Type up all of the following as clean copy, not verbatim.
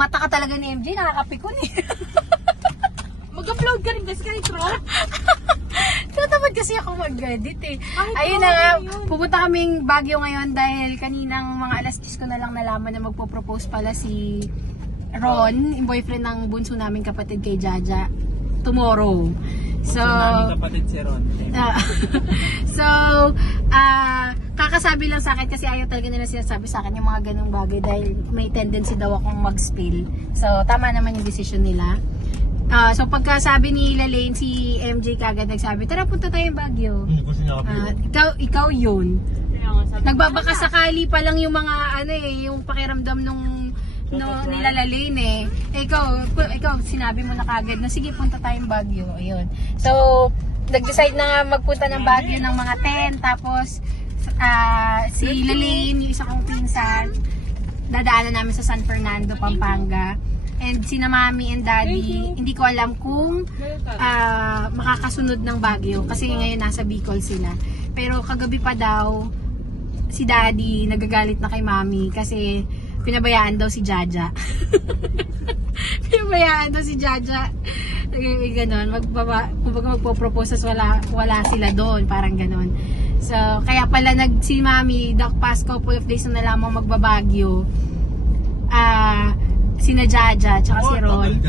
mata ka talaga ni MJ, nakakapikon eh. Mag-upload ka rin kasi kahit rock. Tatamad kasi ako mag-edit eh. Ayun na nga, pupunta kaming Baguio ngayon dahil kaninang mga alas 10 ko na lang nalaman na magpo-propose pala si Ron, yung boyfriend ng bunso naming kapatid kay Jaja, tomorrow. So, kapatid si Ron. Kakasabi lang sa akin kasi ayaw talaga nila sinasabi sa akin yung mga ganung bagay dahil may tendency daw akong mag-spill. So, tama naman yung decision nila. So pagkasabi ni Lalaine, si MJ kagad nagsabi, tara punta tayong Baguio. Ikaw yun. Nagbabaka sakali pa lang yung mga yung pakiramdam nila Lalaine eh. Ikaw sinabi mo na kagad na sige punta tayong Baguio. Ayun. So nag-decide na magpunta ng Baguio ng mga 10 tapos si Lalaine, yung isa kong pinsan, dadaanan namin sa San Fernando, Pampanga. And sina Mami and Daddy, hindi ko alam kung makakasunod ng Baguio kasi ngayon nasa Bicol sila. Pero kagabi pa daw si Daddy nagagalit na kay Mami kasi pinabayaan daw si Jaja. Pinabayaan daw si Jaja. Ganon, magpo-propose wala sila doon, parang ganon. So kaya pala si Mami the past couple of days na nalaman magbabagyo. Sina Jaja tsaka si Ron.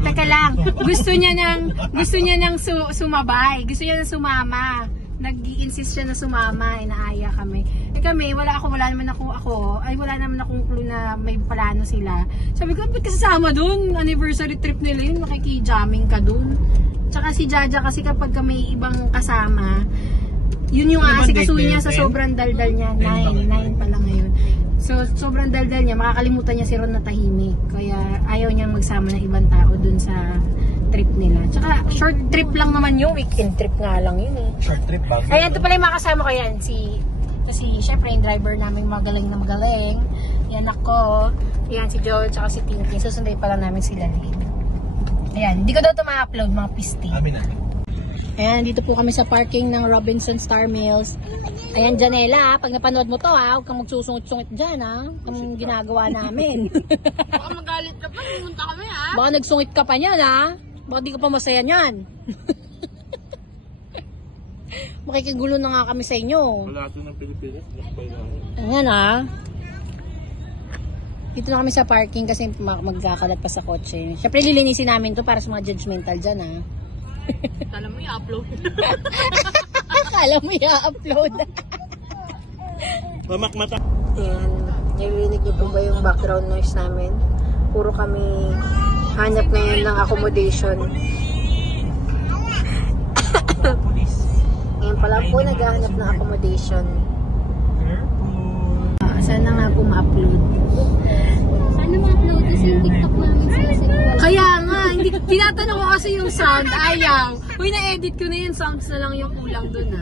Teka lang, gusto niya nang sumabay. Gusto niya nang sumama. Nag-i-insist siya na sumama, inaaya kami. Kami, wala naman akong clue na may plano sila. Sabi ko, ba't ka sasama dun? Anniversary trip nila yun, makiki-jamming ka dun. Tsaka si Jaja kasi kapag may ibang kasama, yun yung aasikasuhin niya sa sobrang daldal niya. 9 pa lang ngayon. So, sobrang daldal niya, makakalimutan niya si Ron na tahimik. Kaya ayaw niyang magsama ng ibang tao dun sa trip nila. Tsaka, short trip lang naman yung weekend trip nga lang yun eh. Short trip ba? Ayan, ito pala yung makasama ko yan. Kasi, syempre, yung driver namin magaling na magaling. Yan ako. Yan, si Joel, tsaka si Tinky. Susunday pa lang namin sila din. Ayan, hindi ko daw ito ma-upload, mga pisti. Amin na. Ayan, dito po kami sa parking ng Robinson Star Mills. Ayan, Janela, pag napanood mo to huwag kang magsusungit-sungit dyan itong ginagawa namin. Baka magalit ka pa, pumunta kami Baka nagsungit ka pa niyan Baka di ka pa masaya niyan. Makikigulo na nga kami sa inyo. Wala ito ng Pilipinas. Ayan dito na kami sa parking kasi magkakalat pa sa kotse. Siyempre lilinisin namin to para sa mga judgmental dyan Kala mo i-upload. Kala mo i-upload. Mamak mata. Ayan. Narinig niyo po ba yung background noise namin? Puro kami hanap ngayon ng accommodation. Ngayon pala po naghahanap ng accommodation. Sana nga po ma-upload. Sana ma-upload kasi yung TikTok namin sila. Kaya nga, hindi tinatanong ko kasi yung sound, ayaw. Uy, na-edit ko na yun, sounds na lang yung kulang dun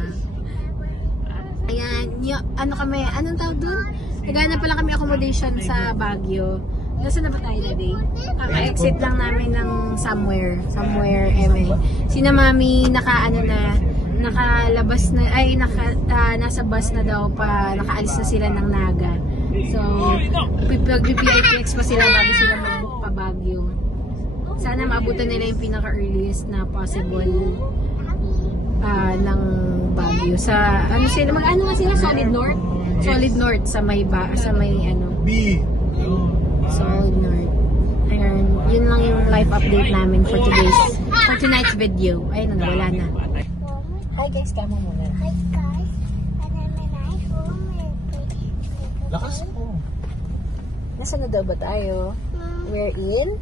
Ayan, anong tawag dun? Naghanap pala kami accommodation sa Baguio. Nasaan na ba tayo today? Kaka-exit lang namin ng somewhere Sina Mami nakalabas na, nasa bus na daw pa, nakaalis na sila ng Naga. So, pag-PITX pa sila bago sila mag-book pa Baguio. Sana maabutan nila yung pinaka-earliest na possible ng Baguio. Sa, mag-ano nga sila? Solid North? Solid North sa may Solid North. Ayan, yun lang yung live update namin for tonight's video. Ayun na, wala na. Hi guys, kamo muna. Hi guys, and I'm in my home. Lakas po. Nasaan na daw ba tayo? We're in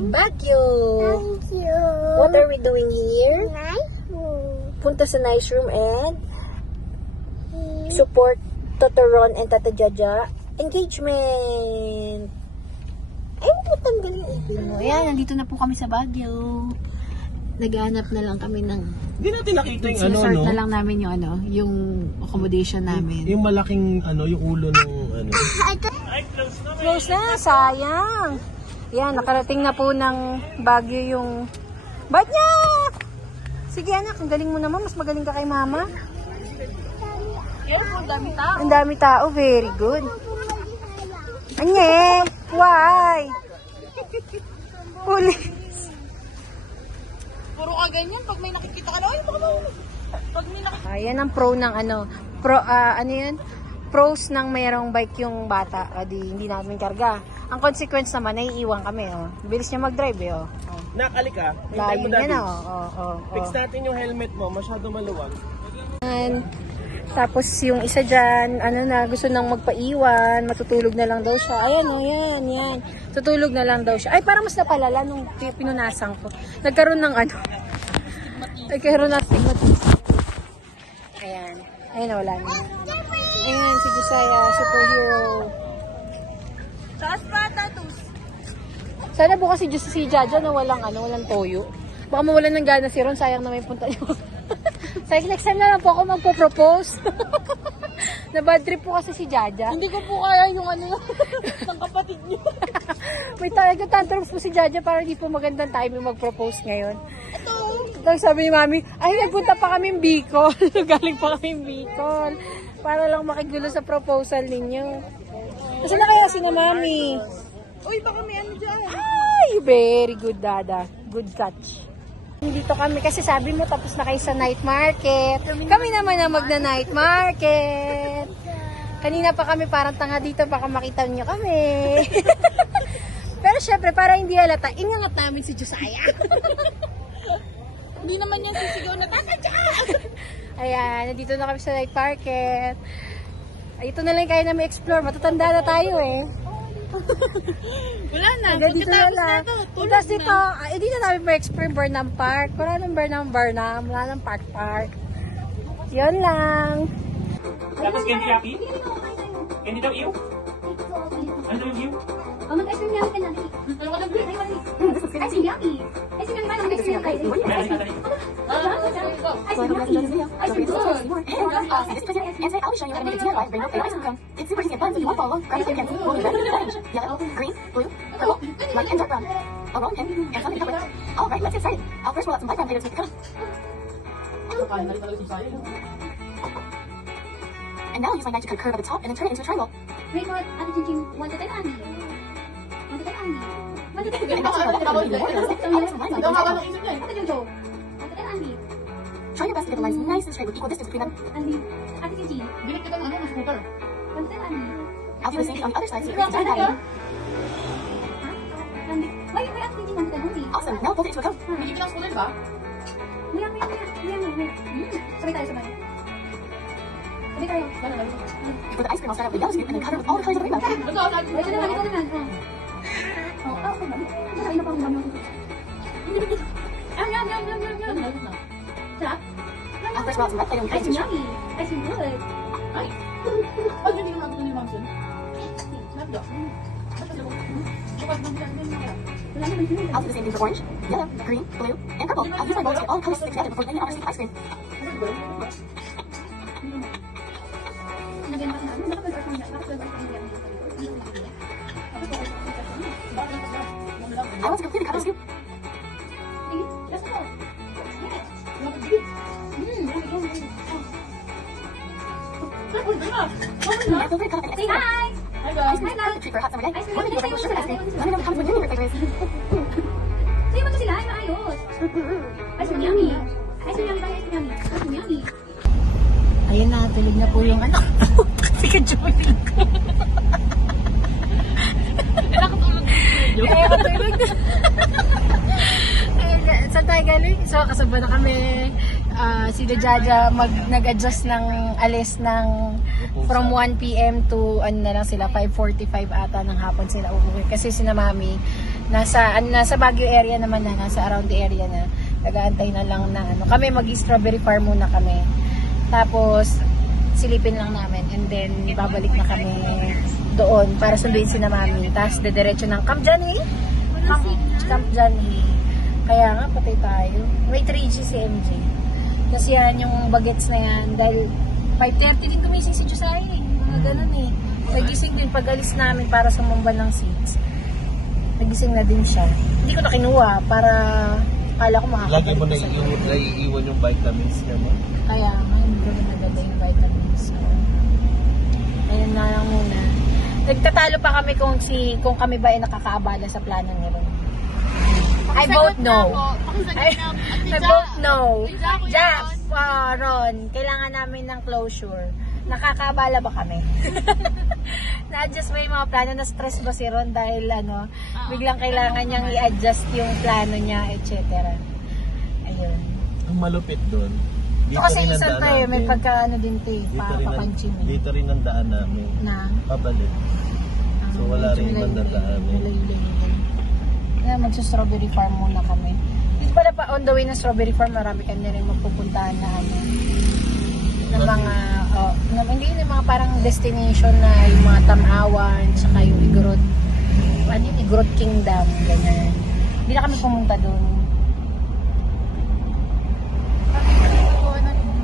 In Baguio. Thank you. What are we doing here? Nice room. Punta sa nice room and support Tata Ron and Tata Jaja engagement. Ay, putang galing ipin mo. Ayan, nandito na po kami sa Baguio. Naghanap na lang kami ng Hindi natin nakita yung sinasort na lang namin yung accommodation namin. Yung malaking yung ulo ng Close na, sayang. Yan, nakarating na po ng Baguio yung bad niya. Sige anak, ang galing mo naman. Mas magaling ka kay mama. Ang dami tao. Ang dami tao, very good. Anye. Why? Police. Puro ka ganyan. Pag may nakikita ka na, ay, baka mahulog. Pag may nakikita. Ayan ang pro ng ano. Ano yun? Pros ng mayroong bike yung bata. O di, hindi namin karga. Ang consequence naman, naiiwan kami. Oh. Bilis niya mag-drive eh. Oh. Oh. Nakali ka. Layo niya na. Fix natin yung helmet mo. Masyado maluwag. Tapos yung isa dyan, ano na, gusto nang magpaiwan, matutulog na lang daw siya. Ayan o, yan. Tutulog na lang daw siya. Ay, parang mas napalala nung pinunasan ko. Nagkaroon ng ano. Nagkaroon ng stigmatism. Ayan. Ayan, wala na. Ayan, si Josiah, superhero. Taas pa, tatus. Sana bukas si Jaja na walang toyo. Baka mawalan ng gana si Ron, sayang na may punta niyo. Sayang next time na lang po ako magpo-propose. Na bad trip po kasi si Jaja. Hindi ko po kaya yung ano ng kapatid niyo. May talagang tantrums po si Jaja para hindi po magandang timing mag-propose ngayon. Tapos sabi ni Mami, ay nagpunta pa kami Bicol. Galing pa kami Bicol. Para lang makigulo sa proposal ninyo. Kasi na kaya si na Mami? Uy, baka may ano dyan. Ay, very good Dada. Good catch. Dito kami kasi sabi mo tapos na kayo sa night market. Kami naman ang magna-night market. Kanina pa kami parang tanga dito baka makita niyo kami. Pero syempre para hindi halata, inangat namin si Josiah. Hindi naman yan sisigaw na tatadya. Ayan, nandito na kami sa night market. Ay, ito na lang kaya namin explore. Matatanda na tayo eh. Wala na. Hanggang dito na lang. Tulog Tapos dito, na. hindi na namin ma-explore Burnham Park. Wala nang Burnham. Wala nang Park. Yun lang. Tapos candy happy? Candy daw iyo? Ano daw iyo? Oh, mag-ice cream yummy ka na. Ice cream yummy. Ice cream yummy ba? Ice cream yummy. Meron ka dali. Ice cream yummy. Ice cream good. And today I'll be showing you how to make a DIY rainbow flavored ice cream cone. It's super easy and fun, so if you want to follow, grab a stick pencil. We'll be ready to finish. Yellow, green, blue, purple, light and dark brown. A rolling pin and some to cut with. Alright, let's get started. I'll first roll out some light brown flavors to make the cone. And now I'll use my knife to cut a curve at the top and then turn it into a triangle. Wait for Ate Jinjin. 1 to 10, Andy. 1 to 10, Andy. 1 to 10. And next I'll roll out the more realistic. I'll make some lines on the triangle. Ate Jojo. 1 to 10, Andy. Try your best to get the lines nice and straight with equal distance between them. Andy. Ate Jinjin. Bilik kita ng ano, ng scooter. 1 to 10, Andy. I'll do the same thing on the other side so you can see the pattern. Andy. Why Ate Jinjin 1 to 10 only? Awesome, now fold it into a cone. Bilik kita ng scooter, ba? Maya. Sabay tayo. Sabay tayo. For the ice cream, I'll start out with the yellow scoop and then cover with all the colors of the rainbow. Ito, sabi ko. Ito naman. Okay ba? Nakain na pa akong gamot. Yum. Sarap? I'll first roll out some red flavor and cut Ice it cream into a yummy. Ice cream good. Ay. Pag hindi naman ako ni Mamson. Nabdo. Wala naman sila. I'll do the same thing for orange, yellow, green, blue, and purple. I'll use my bowl to get all the colors stick together before laying it on our stick ice cream. Lagyan pa ng ano? Bakit I want to completely cover the scoop. let's go. And feel free to cut up any Say extra. hi! Hi Ice guys. cream is a perfect treat for a hot summer day. Ice cream Or maybe a regular sugar ice cream. Let me know in the comments what your favorite flavor is. Sa'yo mo to sila, ay maayos. Ice cream yummy. Ice cream yummy tayo, ice cream yummy. Ice cream yummy. Ayan na, tulog na po yung ano. Kasi ka-joling ko. Kaya katulog na. Saan tayo galing? So, kasabay na kami. Si Jaja nag-adjust ng alis ng from 1 p.m. to ano na lang sila 5:45 ata ng hapon sila uuwi kasi sina Mami nasa Baguio area naman na, nasa around the area na, nag-aantay na lang na ano, kami mag-strawberry farm muna kami, tapos silipin lang namin and then babalik na kami doon para sunduin sina Mami, tapos dediretso ng Camp Johnny. Camp Johnny. Kaya nga patay tayo, may 3G si MJ kasi yan yung bagets na yan dahil 5:30 din gumising si Josiah eh. Mga ganun eh. Nagising din pag-alis namin para sumamba ng seats. Nagising na din siya. Hindi ko na kinuha para kala ko makakabalik. Lagi mo naiiwan yung vitamins niya mo. Kaya nga, hindi ko na naganda yung vitamins. So, ayun na lang muna. Nagtatalo pa kami kung kami ba ay nakakaabala sa plano ni Ron. I vote no. I vote no. Jack, Ron, kailangan namin ng closure. Nakakaabala ba kami? Na-adjust ba yung mga plano? Na-stress ba si Ron dahil biglang kailangan niyang i-adjust yung plano niya, etc. Ayun. Ang malupit doon. So kasi isang tayo, may pagka din papapansin. Dito rin ang daan namin. Na? Pabalik. So wala rin mandadaanin. Kaya magsa-strawberry farm muna kami. Dito pala pa on the way na strawberry farm, marami kami na rin magpupuntahan na ng mga hindi na mga parang destination na yung mga Tamawan, saka yung Igorot Kingdom, ganyan. Hindi na kami pumunta doon.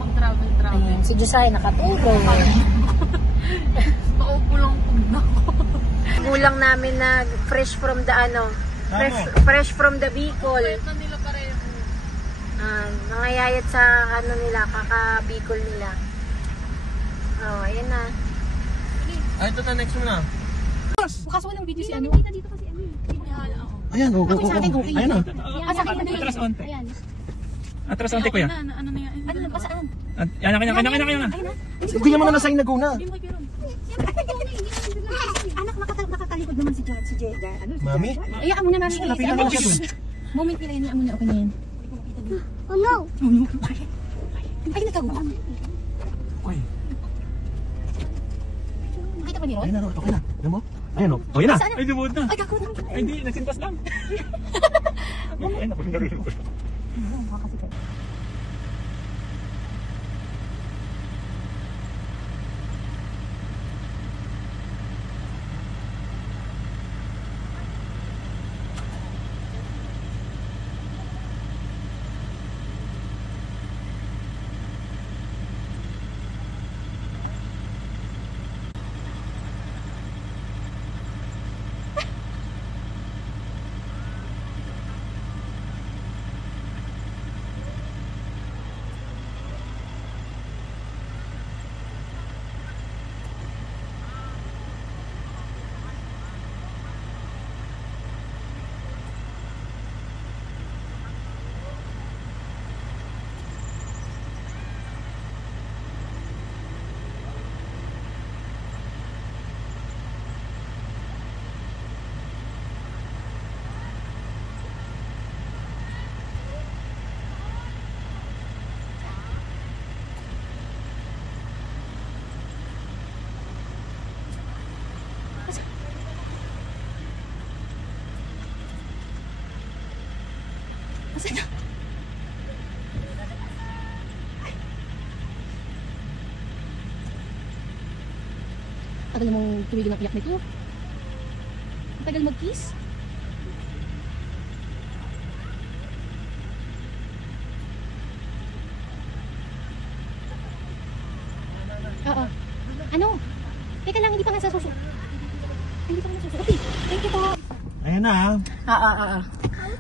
Mag-travel. Ayun, si Josiah nakatulog. Paupulang na ako. Kulang namin na fresh from the fresh from the Bicol. Na nila pareho. Nangayayat sa nila, kaka-Bicol nila. Oh, ayan na. Ay, ito na, next mo na. Bukas walang video si ano. Kita dito kasi ano. Ayan, oo. Ayan na. Sa akin Atras onte. Ayan. Atras onte ko yan. Ano na yan? Ano na saan? Yan, kanya. Bigyan mo na na-sign na go na. Hindi mo kay Ron. Anak, nakatalikod naman si Jega. Ano? Mami? Ayaan mo na, mami. Lapitan mo na siya dun. Moment nila yun, mo na okay na yan. Oh no! Ay, nagkagulo. Uy. Nakita pa ni Ron? Ayun na, okay na. Alam mo? Ayan o. Oh, yun na. Ay, lumuod na. Ay, kago na. Ay, hindi. Nagsimpas lang. Ay, naku, narinig ko. Tagal mong tumigil ng iyak nito. Tagal mag-kiss. Oo. Ano? Teka lang, hindi pa nga sa suso. Hindi pa nga sa suso. Okay, thank you po. Ayan na.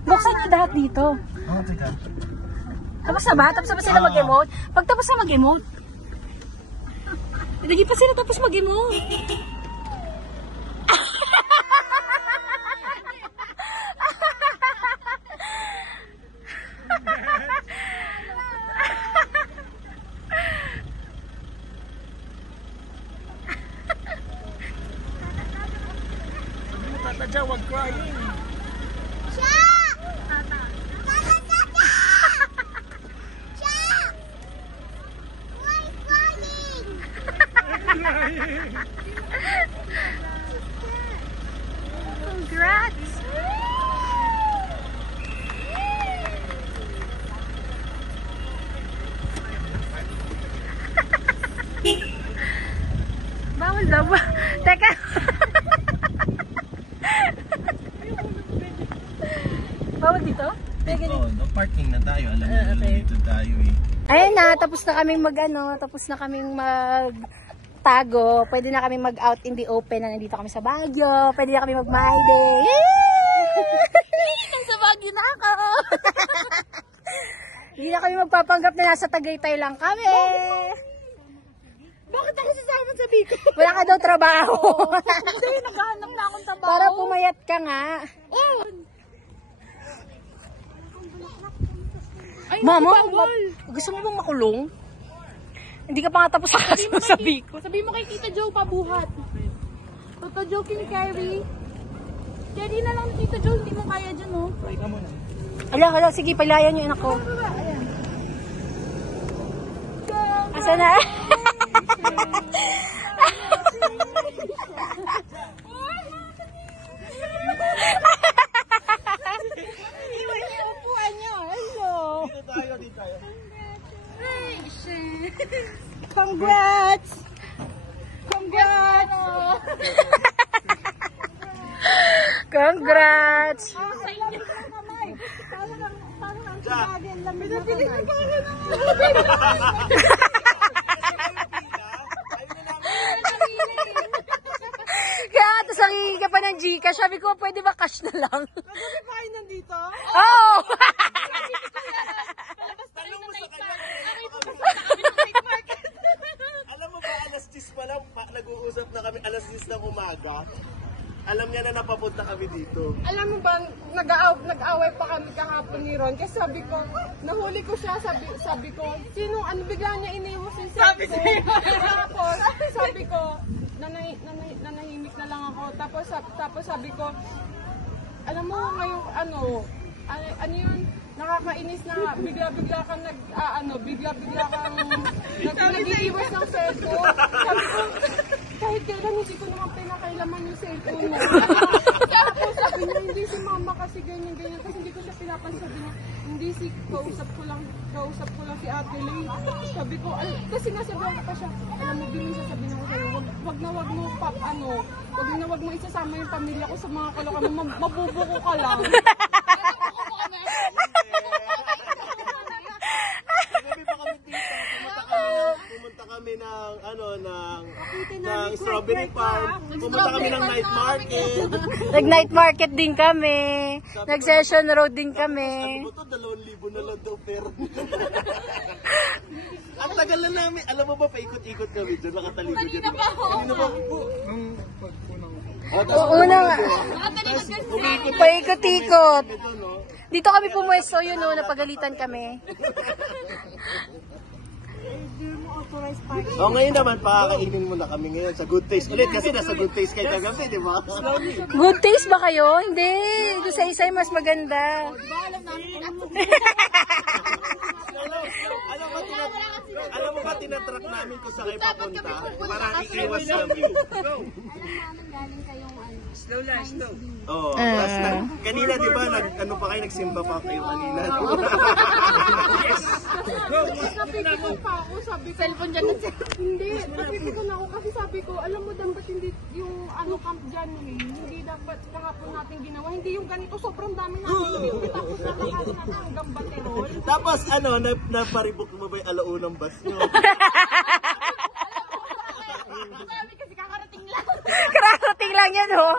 Buksan na lahat dito. Oh, teka. Tapos na ba? Tapos na ba sila mag-emote? Pag tapos na mag-emote, hindi pa sila tapos mag-emote. Tata, wag crying. Congrats! Bawal daw ba? Teka! Bawal dito? Dito, no parking na tayo. Alam mo, dito tayo eh. Ayun na, tapos na kaming tapos na kaming tago. Pwede na kami mag-out in the open na nandito kami sa Baguio. Pwede na kami mag-my day. Sa Baguio na ako. Hindi na kami magpapanggap na nasa Tagaytay lang kami. Bakit ako sasama sa Bicol? Wala ka daw trabaho. Hindi, naghahanap na akong trabaho. Para pumayat ka nga. Ay, Mama, bawal. gusto mo bang makulong? Hindi ka pa nga tapos sa kaso mo sa Bicol. Sabihin mo kay Tita Jo, pabuhat. Tita Jo, kini-carry. Carry na lang Tita Jo, hindi mo kaya dyan, oh. Ala, sige, palayan yung anak ko. Ayan. Asa na? Dito tayo. Congrats! Congrats! Congrats! Kaya tapos nangingi ka pa ng Gcash. Sabi ko, pwede ba cash na lang? Kasi pa kayo nandito? Oo! Tanong mo sa kanya. Alam mo ba, alas 10 pa lang, nag-uusap na kami, alas 10 ng umaga. Alam niya na napapunta kami dito. Alam mo ba, nag-away pa kami kahapon ni Ron. Kasi sabi ko, nahuli ko siya, sabi ko, sinong ano, bigla niya iniwas yung cellphone. Tapos, sabi ko, nanahimik na lang ako. Tapos sabi ko, alam mo, ngayon, ano yun, nakakainis na bigla-bigla kang bigla-bigla kang nag-iiwas ng cellphone. Sabi ko, kahit kailan hindi ko naman pinakailaman yung cellphone mo. Tapos sabi niya, hindi si mama kasi ganyan, kasi hindi ko siya pinapansin. Sabi niya, hindi si, kausap ko lang si Ate Lay. Sabi ko, kasi nasabihan ko pa siya, alam mo, din sasabihin ko sa'yo, wag na wag mo isasama yung pamilya ko sa mga kalokan mo, mabubuko ka lang. Kagabi pa kami dito, pumunta kami ng strawberry farm, pumunta kami ng night market. Nag-night market din kami. Nag-session road din kami. Ano ba ito? 2,000 na lang daw pero. Ang tagal na namin. Alam mo ba, paikot-ikot kami dyan. Nakatalikod dyan. Kanina pa ako. Una nga. Paikot-ikot. Dito kami pumwesto yun, no, napagalitan kami. Ngayon naman, pakakainin mo na kami ngayon sa Good Taste ulit. Kasi nasa Good Taste kayo kagabi, di ba? Good taste ba kayo? Hindi. Doon sa isa mas maganda. Alam mo ba, tinatrack namin kung saan kayo papunta para iiwas kami. Oo. Kanina, di ba, ano pa kayo, nagsimba pa kayo kanina. Napipikon pa ako, sabi ko. Cellphone dyan ng cellphone. Hindi, napipikon ako kasi sabi ko, alam mo dapat hindi yung camp dyan hindi dapat kahapon natin ginawa. Hindi yung ganito, sobrang dami natin. Tapos nakakali na hanggang Baterol. Tapos naparibok mo ba yung alaunang bus nyo? Sabi kasi kakarating lang. Karating lang yan, oh.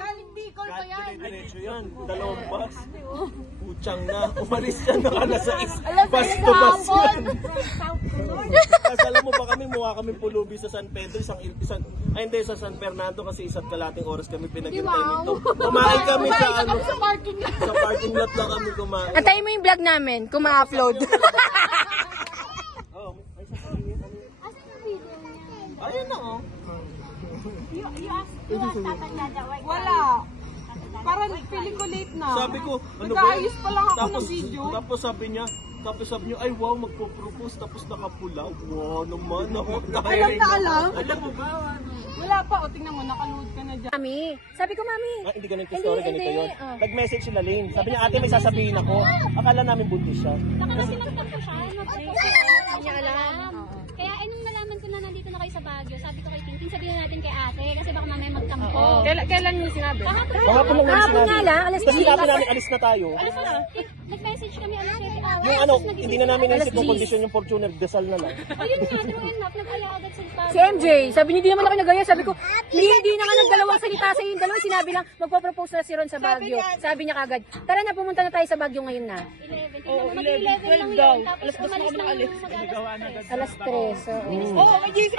Galing Bicol pa yan. Diretso yan, 2 bus. Putsang na, umalis yan na nasa bus to bus yan. Kasi alam mo ba kami, mukha kami pulubi sa San Pedro, hindi sa San Fernando kasi isa't kalating oras kami pinaghintay nito. Kumain kami sa Sa parking lot. sa parking lot lang kami kumain. Antayin mo yung vlog namin kung ma-upload. Ayun na oh. Wala. Parang feeling ko late na. Sabi ko, ano ba? Nag-aayos pa lang ako ng video. Tapos sabi niya, ay wow, magpo-propose tapos nakapula. Wow naman, Alam na alam? Alam mo ba? Wala pa. O, tingnan mo, nakaluhod ka na dyan. Mami, sabi ko, Mami. Hindi ganito story, ganito hindi. yun. Nag-message sila Lane. Sabi niya, ate may sasabihin ako. Akala namin buntis siya. Nakasinagtag ko siya. Hindi niya alam. Kaya nung nalaman ko na nandito na kayo sa Baguio, sabi ko kay Tintin, sabihin natin kay ate kasi baka mamaya magtampo. Kailan mo sinabi? Kahapon lang Kahapon nga lang, alas Kasi sinabi namin, alis na tayo. Nag-message nag-message kami alas 7 hours. Yung ano, tapos nagising hindi na namin kami naisip alas yung 10. condition yung Fortuner, desal na lang. Ayun nga, true enough. Nag-alala agad sa Si MJ, sabi niya, di naman ako nagaya. Sabi ko, hindi na nga nagdalawang salita sa yung dalawa. Sinabi lang, magpo-propose na si Ron sa Baguio. Sabi niya kagad, tara na, pumunta na tayo sa Baguio ngayon na. 11. Mag-11 lang yun. Tapos umalis na kami Alas 3. So,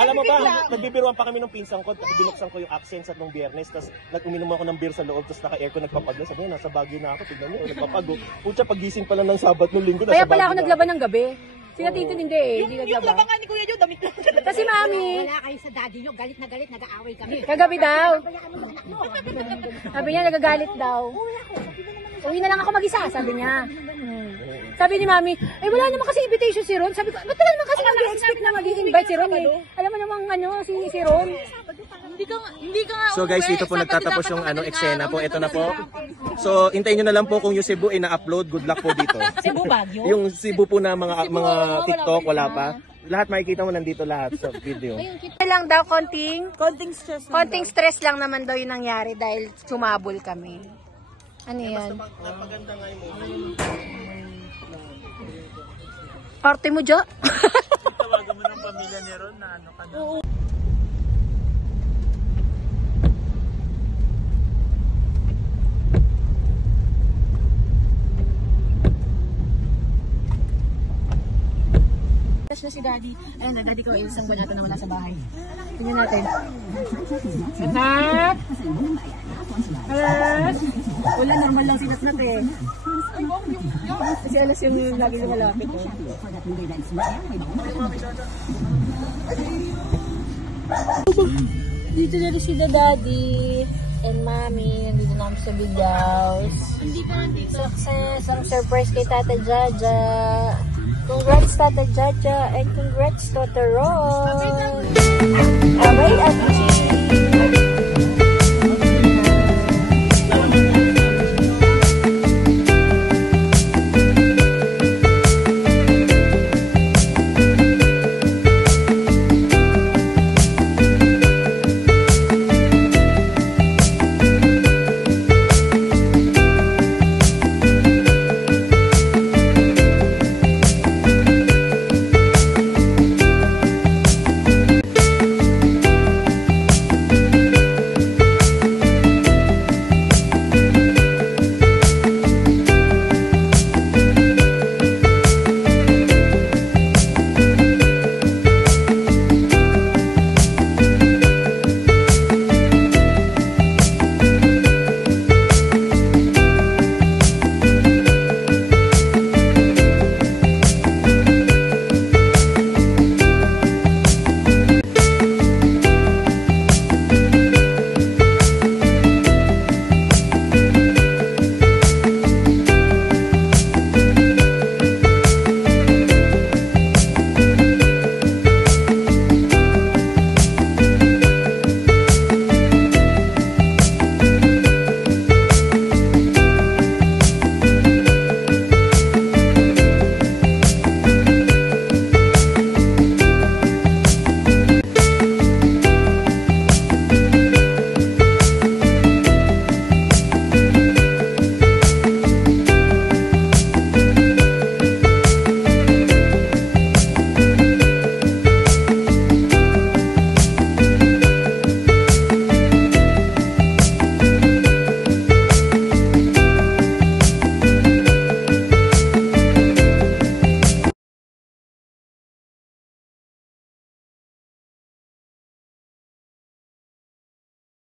Alam mo ba, nagbibiruan pa kami nung pinsan ko, binuksan ko yung accents at nung biyernes, tapos uminom ako ng beer sa loob, tapos naka-aircon nagpapago. Sabi niya, nasa Baguio na ako, tignan niyo, nagpapago. Pucha, pagising pala ng Sabat nung linggo, kaya nasa pala ako Baguio na naglaban ng gabi. Sina Tito hindi eh, hindi naglaban. Baka ni Kuya Joe, damit lang. Kasi mami, Wala kayo sa daddy nyo, galit na galit, nag-aaway kami. kagabi daw. Sabi niya, nagagalit daw. Uwi na lang ako mag-isa, sabi niya. Sabi ni mami, wala naman kasi invitation si Ron. Sabi ko, ba't naman kasi mag-expect na mag-invite si Ron eh? Alam mo namang si Ron. So guys, dito po nagtatapos yung eksena po. Ito na po. So, hintayin nyo na lang po kung yung Cebu ay na-upload. Good luck po dito. Cebu Baguio? Yung Cebu po na mga TikTok, wala pa. Lahat makikita mo nandito lahat sa video. Lang daw, konting stress lang naman daw yung nangyari dahil sumabol kami. Ano yan? Napaganda nga yung movie. Parte mo dyan? Tawagan mo ng pamilya ni Ron na ano ka na. Na si Daddy. Ayan na, Daddy ko, isang buwan natin na wala sa bahay. Tingnan natin. Anak! Alas! Wala, normal lang sinat eh. Kasi alas yung lagi lumalapit. Dito na rin sila Daddy and Mommy. Nandito na kami sa Big House. Success! Ang surprise kay Tata Jaja. Congrats Tata Jaja and congrats Tata Ron! Abay, Ate Chi!